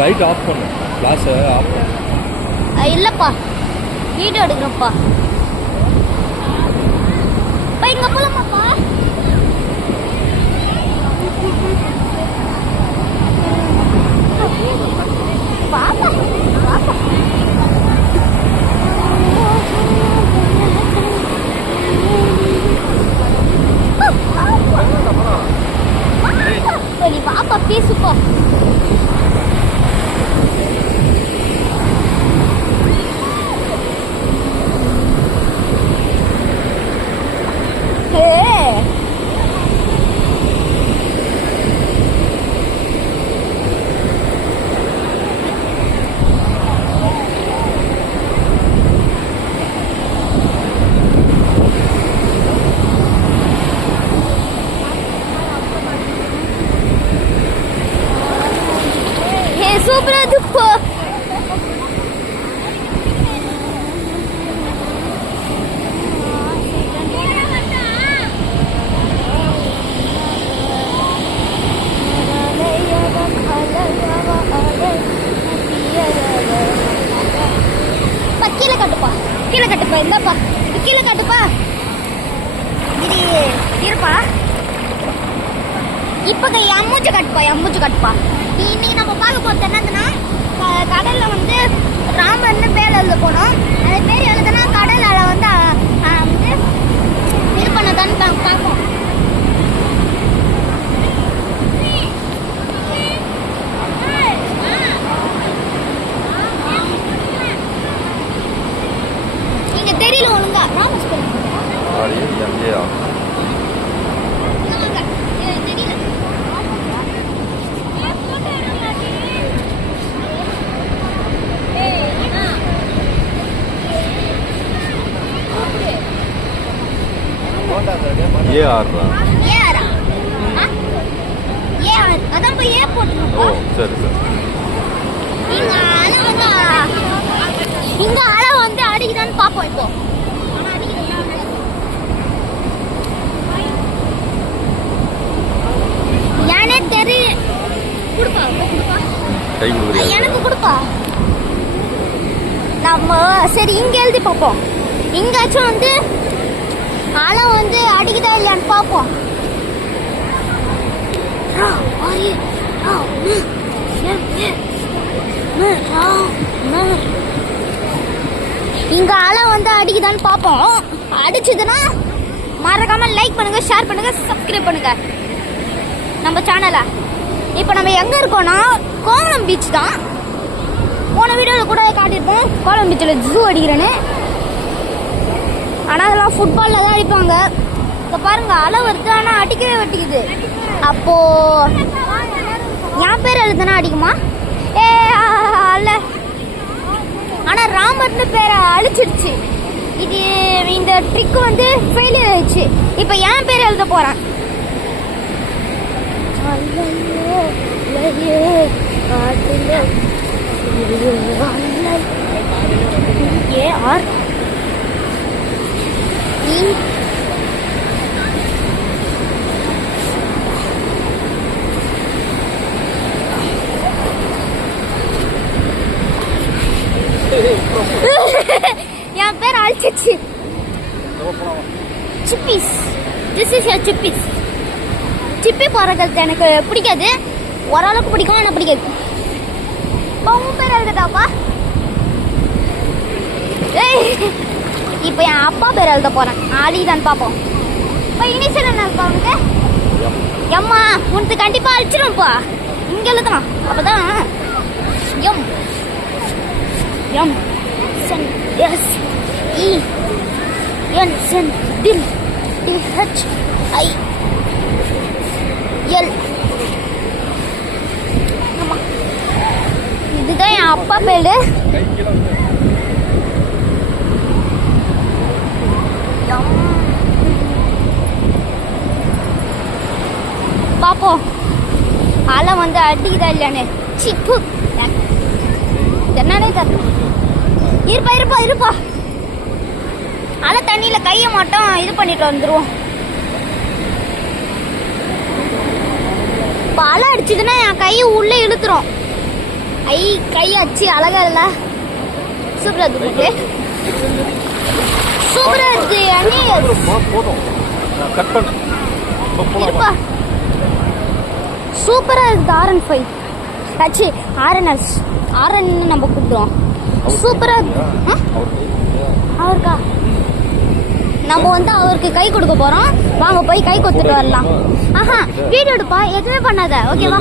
Light off பண்ணு, ஃப்ளாஷை of பண்ணு. இல்லைப்பா, வீடியோ எடுக்கிறோம்ப்பா. இங்க போலாமாப்பா? பாப்பா பாப்பா நீ பாப்பா பேசுப்பா. Sobra do pó. கீழே கட்டுப்பா இந்தாப்பா, கீழே கட்டுப்பா. இது இருப்பா. இப்ப அம்மூச்சு கட்டுப்பா. இன்னைக்கு நம்ம பார்க்க போறது என்னதுன்னா, கடல்ல வந்து ராமர்னு பேர் எழுத போனோம். அது பேர் எழுதுனா கடல் அலை வந்து இது பண்ணதான்னு பார்ப்போம். நீங்க தெரியல ஒழுங்கா ராமர் இங்க அலை வந்து அடிக்குதான்னு பாப்போம். இப்போ ஏனே தெரியல. எனக்கு கொடுப்பா. நம்ம சரி இங்க எழுதி பார்ப்போம். இங்காச்சும் வந்து அலை வந்து அடிக்குதா இல்லையான்னு பார்ப்போம். இங்க அலை வந்து அடிக்குதான்னு பார்ப்போம். அடிச்சதுன்னா மறக்காம லைக் பண்ணுங்க, ஷேர் பண்ணுங்க, சப்ஸ்கிரைப் பண்ணுங்க நம்ம சேனலை. இப்போ நம்ம எங்க இருக்கோம்னா கோவளம் பீச் தான். போன வீடியோவில் கூட காட்டியிருப்போம் கோவளம் பீச்சில் ஜூ அடிக்கிறேன்னு. ஆனால் அதெல்லாம் ஃபுட்பாலில் தான் அடிப்பாங்க. இப்போ பாருங்க அலை வருது, ஆனால் அடிக்கவே வெட்டிக்குது. அப்போ என் பேர் எழுதுனா அடிக்குமா? அல்ல, ஆனால் ராமர்னு பேரை அழிச்சிருச்சு. இது இந்த ட்ரிக் வந்து ஃபெயிலியர் ஆயிடுச்சு. இப்போ என் பேர் எழுத போகிறேன். என் பேர் அழிச்சிச்சு. Chippies. This is your chippies. சிப்பி போறது எனக்கு பிடிக்காது. ஓரளவுக்கு பிடிக்கும், எனக்கு பிடிக்காது. உன் பேர் எழுதுட்டாப்பா. இப்போ என் அப்பா பேர் எழுத போறேன். ஆலிதான் பார்ப்போம். இப்போ இனிஷியல் என்ன இருக்கா உனக்கு? எம்மா உனக்கு கண்டிப்பா அழிச்சிடும்ப்பா. இங்க எழுதலாம், அப்பதான் எம் எம் சென் எஸ் இ என் சென் தில் டிஹெச் ஐ எல். இதுதான் என் அப்பா பேரு. பாப்போம் அலை வந்து அடிக்குதா இல்லையானு. சிப்பு என்னன்னே தெரியல. இருப்பா அலை தண்ணியில கையை மட்டும் இது பண்ணிட்டு வந்துருவோம். இப்போ அலை அடிச்சதுன்னா என் கையை உள்ளே இழுத்துரும். ஐ கை அச்சு அழகா இல்ல சூப்பரா இருக்கு சூப்பரா இருக்கு அண்ணே போதும் கட் பண்ணு இருப்பா சூப்பரா இருக்கு RN5 அச்சு RNS RN நம்ம கூப்பிடுறோம் சூப்பரா இருக்கு அவருக்கா நம்ம வந்து அவருக்கு கை கொடுக்க போறோம் வாங்க போய் கை கொடுத்துட்டு வரலாம் ஆஹா வீடியோ எடுப்பா எதுவுமே பண்ணாத ஓகேவா